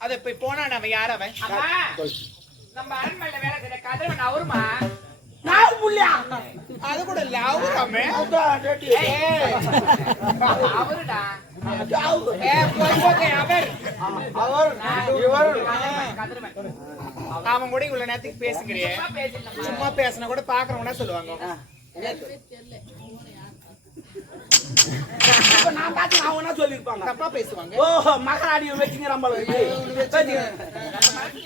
அது போய் போனா அவன் யார் அவன்? அம்மா. நம்ம அரண்மனையில வேலை செய்யற கதிரவன் அவருமா? நான் புள்ளியா அது கூட இல்ல அவராமே. அவருடா. அவன் கூட இவ்வளவு நேரத்துக்கு பேசுங்கிறியே சும்மா பேசினா கூட பாக்குறவங்க சொல்லுவாங்க இப்ப நான் சொல்லியிருப்பாங்க. தப்பா பேசுவாங்க. ஓஹோ மகராடியை வச்சுங்க நம்மள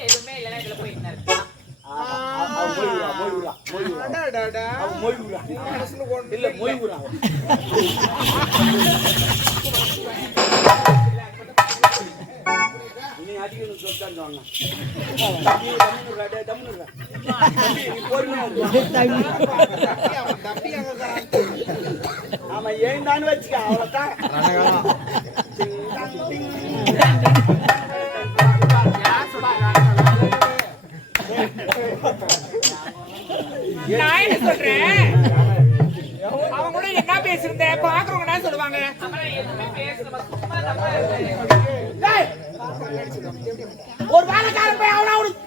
எதுவுமே இல்லைன்னா இதுல போய் என்ன மொய்வுரா மொய்வுரா மொய்வுரா அடாடாடா. அவன் மொய்வுரா மனசுல ஒண்ணும் இல்ல மொய்வுரா நீ அடிக்கணும் சொல்லிட்டு வாங்க தம்பி. தம்பி, பொறுமையா அங்க அவன் எழுந்தான்னு வச்சுக்க அவ்வளவுதான். நான் என்ன சொல்றேன்? அவன் கூட என்ன பேசிருந்தேன் பாக்குறவங்க என்ன சொல்லுவாங்க? ஒரு வேலைக்காரன் போய் அவனா அவனுக்கு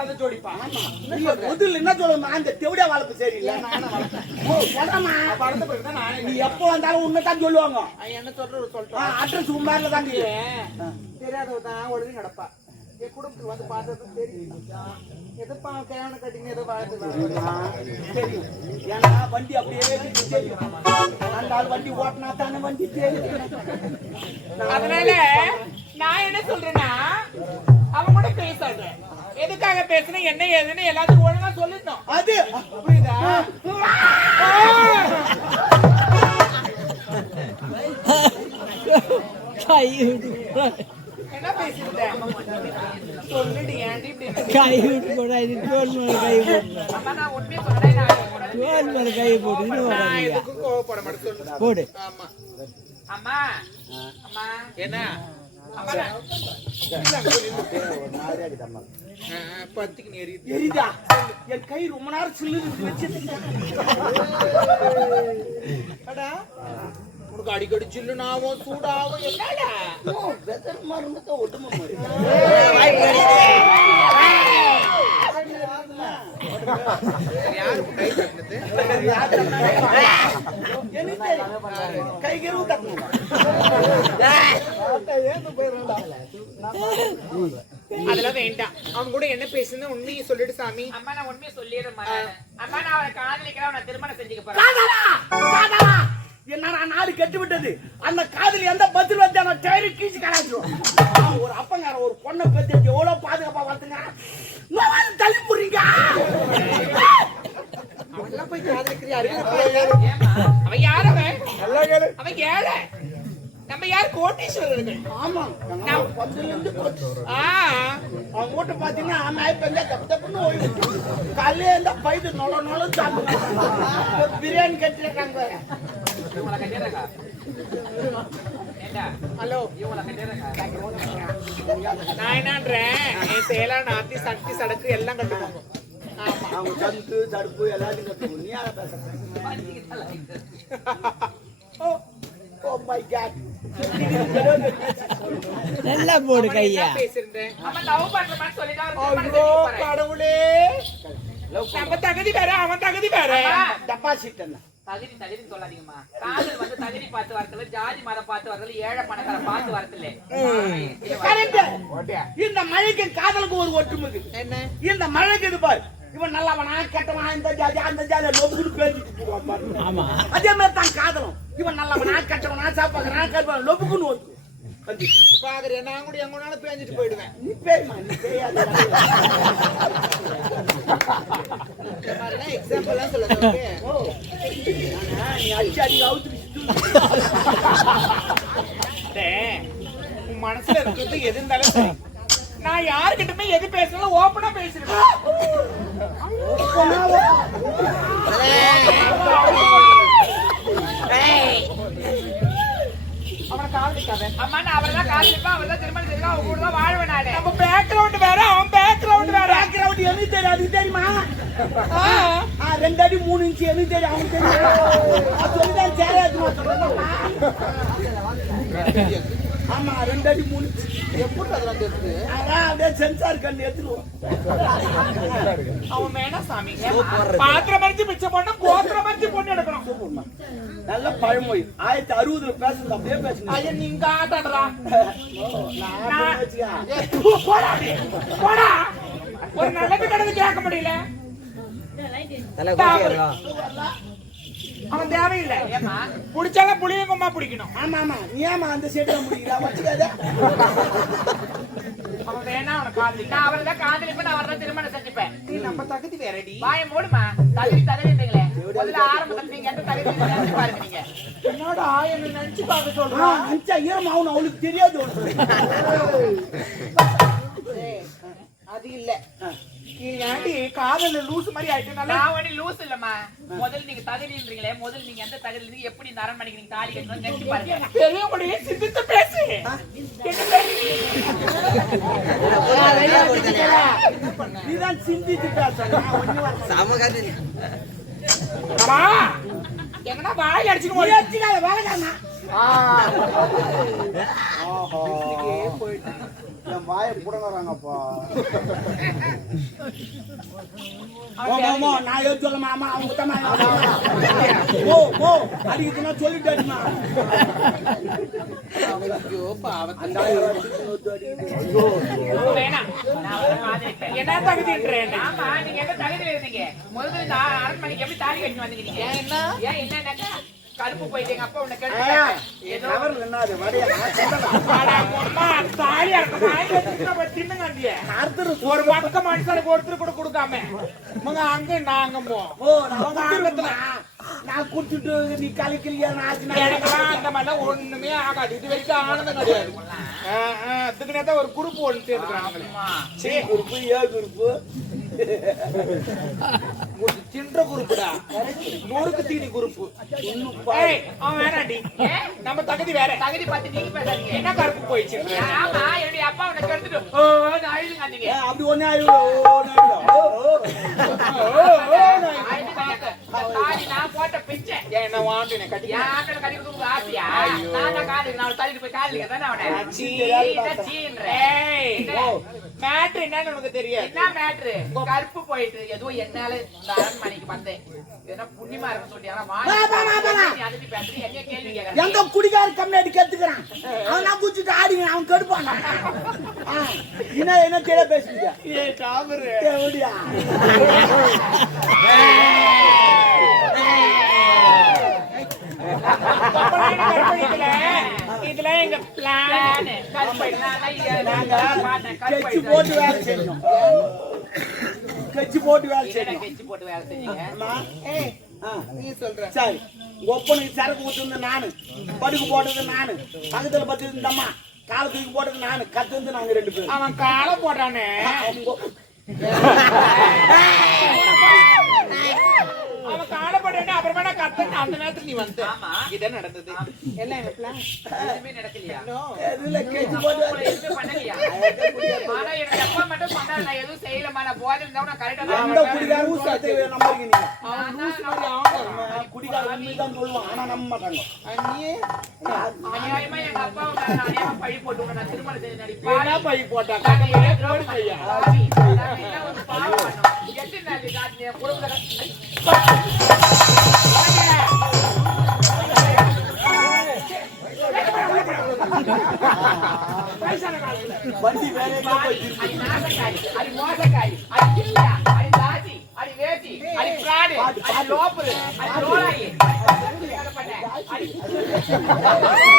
கதை ஜோடிப்பா. முதல்ல என்ன சொல்லணும் அந்த தெவிடியா வளர்ப்பு சரியில்லை. வளர்ந்த பிறகு தான் நீ எப்போ வந்தாலும் உன்னைத்தான் சொல்லுவாங்க. என்ன சொல்றது சொல்லிட்டோம் அட்ரஸ் உண்மையில தான் தெரியாதவ தான் உடனே நடப்பா. என் குடும்பத்துக்கு வந்து பார்த்தது தெரியும்? எதுப்பா கேவன கட்டிங்க ஏதோ வாழ்த்து தெரியும்? ஏன்னா வண்டி அப்படியே தெரியும். அந்த ஆள் வண்டி ஓட்டினா தானே வண்டி தெரியும். அதனால நான் என்ன சொல்றேன்னா அவன் கூட பேசாத. எதுக்காக பேசுன? என்ன ஏதுன்னு எல்லாத்துக்கும் ஒழுங்கா சொல்லிட்டோம் அது புரியுதா? என்ன பேசிட்ட சொல்லுடி ஏன்டி இப்படி இருக்க? கை விட்டு போடா இது தோல் மேல கை போடு. அம்மா நான் உண்மையை சொல்றேன் நான் உனக்கு- தோல் மேல கை போடு இன்னும் நான் வராதியா எதுக்கும் கோவப்பட மாட்டேன் சொல்லு. போடு. ஆமா அம்மா. அம்மா. என்ன? பத்துக்கு எரிதா என் கை ரொம்ப நேரம் அடா உனக்கு அடிக்கடி சில்லுனாவும் சூடாவும் என்னடா? வெதர் மருந்து ஒட்டுமை மாதிரி யாரு கை தட்டினது எனக்கு தெரியும். கை கருவு அதெல்லாம் வேண்டாம். அவன் கூட என்ன பேசுன்னு உண்மையை சொல்லிட்டு சாமி. அம்மா நான் உண்மையை சொல்லிடுறேன் அம்மா நான் அவனை காதலிக்கிறேன் அவனை திருமணம் செஞ்சுக்க போறேன். என்னடா நாடு கெட்டு விட்டது? அந்த காதலி எந்த பதில் வந்து அவன் டயரு கீச்சு கலாச்சிரும் ஒரு அப்பங்கார ஒரு பொண்ணை பத்தி எவ்வளவு பாதுகாப்பா வளர்த்துங்க? நோவாது தள்ளி போடுறீங்க? அவன் யார் அவன் அவன் ஏழை. நம்ம யார்? கோட்டீஸ்வரர்கள் ஆமா. நான் பத்துல இருந்து அவன் வீட்டை பாத்தீங்கன்னா ஆமா இப்ப தப்பு தப்புன்னு ஓய்வு. காலையில இருந்தா பைது நொல நொல சாப்பிடுறாங்க பிரியாணி கட்டிருக்காங்க பாரு. ஹலோ நான் என்னன்றேன் என் சேலா நாத்தி சக்தி சடக்கு எல்லாம் கட்டுவாங்க அவங்க சந்து தடுப்பு எல்லாத்தையும் கட்டுவோம் நீ யாரை பேசுற ஓ ஓ மை காட் நல்லா போடு கையா. கடவுளே. நம்ம தகுதி வேற அவன் தகுதி வேற. அம்மா, டெபாசிட் என்ன தகுதி தகுதின்னு சொல்லாதீங்கம்மா காதல் வந்து தகுதி பார்த்து வரதுல ஜாதி மதம் பார்த்து வரதுல ஏழை பணக்கார பார்த்து வரதுல கரெக்ட் இந்த மழைக்கு காதலுக்கு ஒரு ஒற்றுமை என்ன? இந்த மழைக்கு இது பாரு. இவன் நல்லவனா கெட்டவனா இந்த ஜாதி அந்த ஜாதி லொபுக்குன்னு பேசிட்டு போவான் பாரு. ஆமா. அதே மாதிரி தான் காதலும். இவன் நல்லவனா கெட்டவனா சாப்பாக்குறா கருப்பான் லொபுக்குன்னு வந்து பாக்குறேன் நான் கூட பேஞ்சிட்டு போயிடுவேன். நீ பேய்மா நீ பேயாத. இந்த மாதிரிலாம் எக்ஸாம்பிள் எல்லாம் சொல்லுங்க ஓ ஆனா, நீ அடிச்சு அடி அவுத்து மனசுல இருக்கிறது எது இருந்தாலும் நான் யாருக்கிட்டமே எது பேசணும் ஓப்பனா பேசிருக்கேன் அவனை காதலிக்காத அம்மா நான் அவர்தான் காதலிப்பா அவர்தான் திருமணம் செய்யலாம் அவங்க கூட தான் வாழ்வேன் நானு. நம்ம பேக்ரவுண்ட் வேற அவன் பேக்ரவுண்ட் வேற. பேக்ரவுண்ட் எனக்கு தெரியும் அதுக்கு தெரியுமா? ஆ. ஆ, ரெண்டு அடி மூணு இன்ச்சு எனக்கு தெரியும் அவனுக்கு தெரியும். அது சொல்லிதான் ஆமா ரெண்டு அடி மூணு எப்படி அதெல்லாம் தெரியுது அதான் அப்படியே சென்சார் கண்ணு எடுத்துருவோம் அவன் வேணா சாமி. பாத்திரம் மறிச்சு மிச்சம் பண்ண கோத்திரம் மறிச்சு பொண்ணு எடுக்கணும். நல்ல பழமொழி. ஆயிரத்தி அறுபதுல பேசுறது அப்படியே பேசுங்க ஐயா நீங்க ஆட்டாடுறா. போடா ஒரு நல்லது கிடந்து கேட்க முடியல. அவன் தேவையில்லை. புடிச்சாலும் புளியங்கம்மா பிடிக்கணும். ஆமா ஆமா. நீ ஏமா அந்த சைடுல முடிக்கிறா? வச்சுக்காத. அவன் வேணா அவனை காதலிக்க நான் அவர்தான் காதலிப்பேன் நான் அவர்தான் திருமணம் செஞ்சுப்பேன். நீ நம்ம தகுதி வேறடி. வாய மூடுமா தகுதி தகுதின்றீங்களே. முதல்ல ஆரம்பத்துல நீங்க எந்த தகுதி நினைச்சு பாருங்க நீங்க. என்னோட என்ன நினைச்சு பார்க்க சொல்றான் அஞ்சா ஈரம் ஆகணும். அவளுக்கு தெரியாது. அது இல்ல. நீ ஏன்டி காதல லூஸ் மாதிரி ஆயிட்டு நல்லா நான் ஒண்ணு லூஸ் இல்லம்மா முதல்ல நீங்க தகுதின்றீங்களே முதல்ல நீங்க எந்த தகுதி இருந்து எப்படி இந்த அரண்மனைக்கு நீங்க தாலி கட்டணும்னு நினைச்சு பாருங்க பெரியவங்களுடைய சிந்தித்து பேசு என்ன பேசு? நீதான் சிந்திச்சு பேசணும் வரல. அம்மா, எங்கனா வாய் அடிச்சுட்டு நீ ஓடி வச்சுக்காத, வேலைக்காரனா. என் வாயை புடுங்குறாங்கப்பா. நான் எதுவும் சொல்ல மாமா, அவங்க தான் மாமா. ஓ, ஓ, அடிக்குதுன்னா சொல்லிட்டு அடிமா. அந்த ஆளு அடிக்குது, நொத்து அடிக்குது. வேணாம் நான் அவரை காதலிப்பேன் என்ன தகுதின்றேன் ஆமா நீங்க எந்த தகுதியில இருந்தீங்க முதல்ல அரண்மனைக்கு எப்படி தாலி கட்டி வந்தீங்க என்ன? ஏன் கருப்பு போயிட்டு எங்க அப்பா உன்னை கேட்டு ஒரு பக்க மனுஷனுக்கு ஒருத்தர் கூட கொடுக்காம. உங்க அங்க நாங்க போ. ஓ, நான் குடுத்துட்டு நீ நான் எனக்கெல்லாம் அந்த மாதிரிலாம் ஒண்ணுமே ஆகாது. இது வரைக்கும் ஆனந்தம் கிடையாது. தான் ஒரு குரூப் ஒன்று சேர்த்துக்கிறாங்களே சி குரூப்பு ஏ குரூப்பு? ஒரு சின்ற குரூப்புடா நொறுக்கு தீனி குரூப்பு அவன் வேணாண்டி நம்ம தகுதி வேற தகுதி பார்த்து நீங்க பேசாதீங்க என்ன கருப்பு போயிடுச்சு ஆமா என்னுடைய அப்பா உன்னை கெடுத்துட்டு ஓ அழுதுங்க அப்படி ஓ, மேட்ரு என்னன்னு உனக்கு தெரியாது. என்ன மேட்ரு கருப்பு போயிட்டு ஏதோ என்னால இந்த அரண்மனைக்கு வந்தேன். புண்ணியமா இருக்கும் சொல்லி. ஆனா எந்த குடிகார கம்மியாடி கத்துக்கிறான் அவன் நான் குடிச்சிட்டு ஆடிங்க அவன் கெடுப்பான். என்ன என்ன தெரிய பேசுறீங்க இதுல எங்க பிளான் நானு போட்டு வேலை செய்யணும் கெச்சு போட்டு வேலை என்ன செய்யணும் கெச்சி போட்டு வேலை செஞ்சீங்க அம்மா, ஆ, நீ சொல்ற சரி ஒப்பனுக்கு சரக்கு ஊத்துனது நானு படுக்கு போட்டது நானு பக்கத்துல பத்து இந்த அம்மா கால தூக்கி போட்டது நானு கத்து வந்து நாங்க ரெண்டு பேரும் அவன் காலை போட்டானே அவங்க- போட்டானே அப்புறமா நான் கத்தன அந்த நேரத்துல நீ வந்து ஆமா. இதான் நடந்தது. எல்லாம் எதுவுமே நடக்கலையா? எதுல போட்டு எதுவுமே பண்ணலையா? ஆனா என்னோட அப்பா மட்டும் சொன்னாரு நான் எதுவும் செய்யலமா நான் போதை இருந்தா நான் கரெக்டா தான் நீங்க அவன் மாதிரி அவன் குடிகார உண்மைதான் சொல்லுவான். ஆனா நம்ப மாட்டாங்க. நீ அநியாயமா எங்க அப்பா அநியாயமா பழி போட்டு நான் திருமணம் செஞ்சு என்ன நடிப்பேன் பை போட்டா கட்டமையே போடு பையா எட்டு நாள் காட்டு வண்டி வேற அடி மோசக்காரி அடி கில்லா அடி தாசி அடி வேசி அடி பிராடு அடி லோப்பரு அடி லோலாயி அடி அடி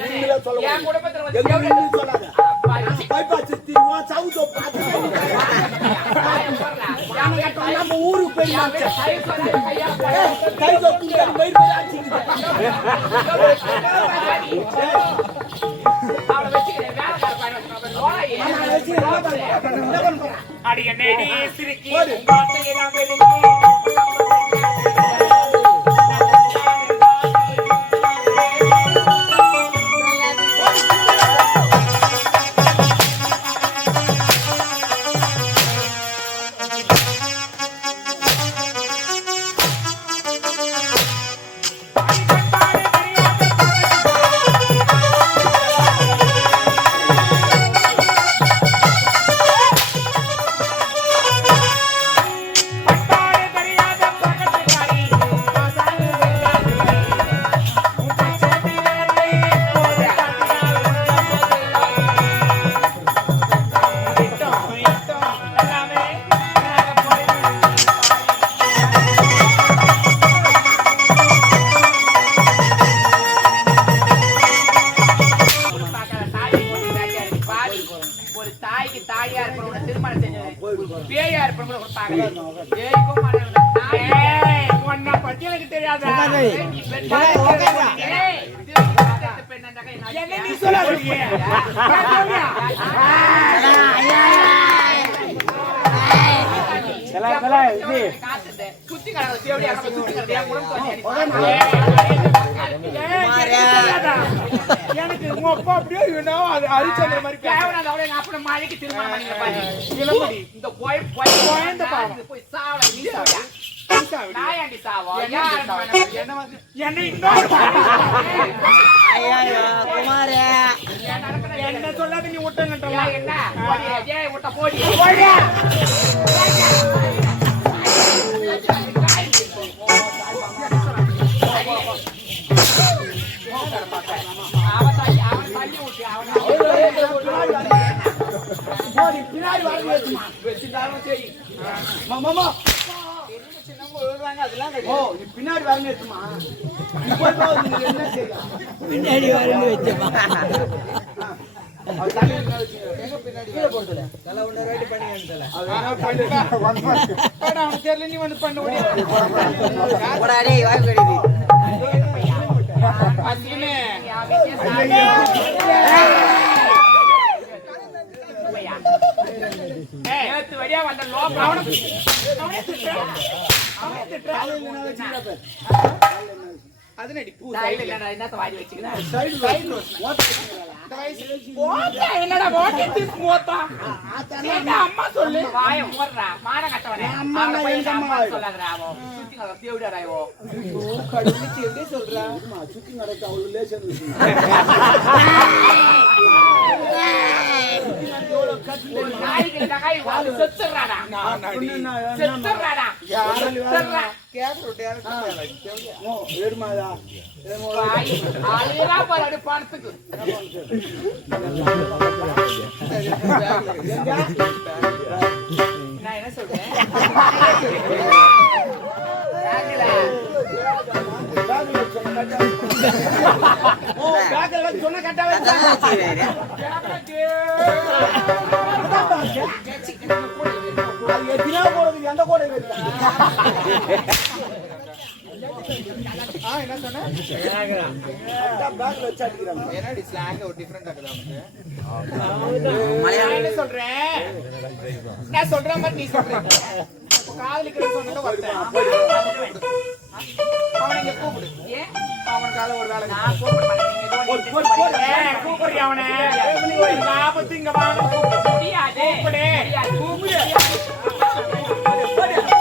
நீங்களே சொல்ல என். குடும்பத்துல வந்து எங்க எவ்வளவு நீ சொல்லாத. அப்பா, சி. bypass திருவா, சவுதோ பார்த்து வாயை போடுறா. என் வீட்டு தாய் நம்ம ஊருக்கு போய் என் வீட்டு தாய் சொன்னா கையா போடு. கை தொட்டு மயிர் மயிர் ஆச்சுக்குது. அவளை வச்சுக்கிறேன் வேலைக்கார பையனை வச்சுக்கிறேன். அப்புறம் நோயாளி. நான் வச்சு என்ன பண்றேன்? என்ன பண்றேன்? அடி என்னடி சிரிக்கி. உங்க அத்தையை நான் வெறுக்கி. என்ன நீ ஆச்சியா? சொல்லாதீங்க. நான் சொல்றேன். காத்துட்டு, சுத்தி கிடக்குது, தேவடி அங்க போய் எனக்கு உங்க அப்பா அப்படியே இவனா அது அரிச்சந்திர மாதிரி. கேவலம் அவளை எங்க அப்பனை மழைக்கு திருமணம் பண்ணிக்க பாரு. இந்த போய் போய் குழந்தை பாவம். போய் சாவல நீ. நாயாண்டி சாவா என்ன யார் சாவா? மனம் என்ன வந்து என்னை இன்னொரு. ஐயோ குமாரே? என்ன சொல்லாத நீ என்ன போடி போடி அவன் பின்னாடி வரணும் வச்சுக்க? கீழே போட்டுல. அவனுக்கு தெரியல நீ வந்து பண்ண முடியாது நேத்து வழியா வந்த லோகம் அவனை அவனே திட்டுறான். அவனே திட்டுறான். தலையில என்ன வச்சுக்கிற பாரு. அது நடி பூ சைடுல என்னத்த வாங்கி வச்சுக்கிறேன் சைடு ரோடு. என்னடா ஓட்டி தூக்கி போட்டா என்ன அம்மா சொல்லு? வாய மான கட்டவனே. சுத்தி நாய்க்கு செத்துறாடா. செத்துறாடா. பணத்துக்கு நான் என்ன சொல்றேன்? சொன்ன கட்டா. போடுறதுக்கு எந்த என்ன சொல்றேன். நான் சொல்ற மாதிரி நீ சொல்ற காதலிக்கிற சொன்னத அவனை இங்க கூப்பிடு. ஏன் அவனுக்காக ஒரு வேலை நான் கூப்பிட கூப்பிடு அவனை. இந்த ஆபத்து இங்க வாங்க. முடியாது. கூப்பிடு. முடியாது. கூப்பிடு. போடு.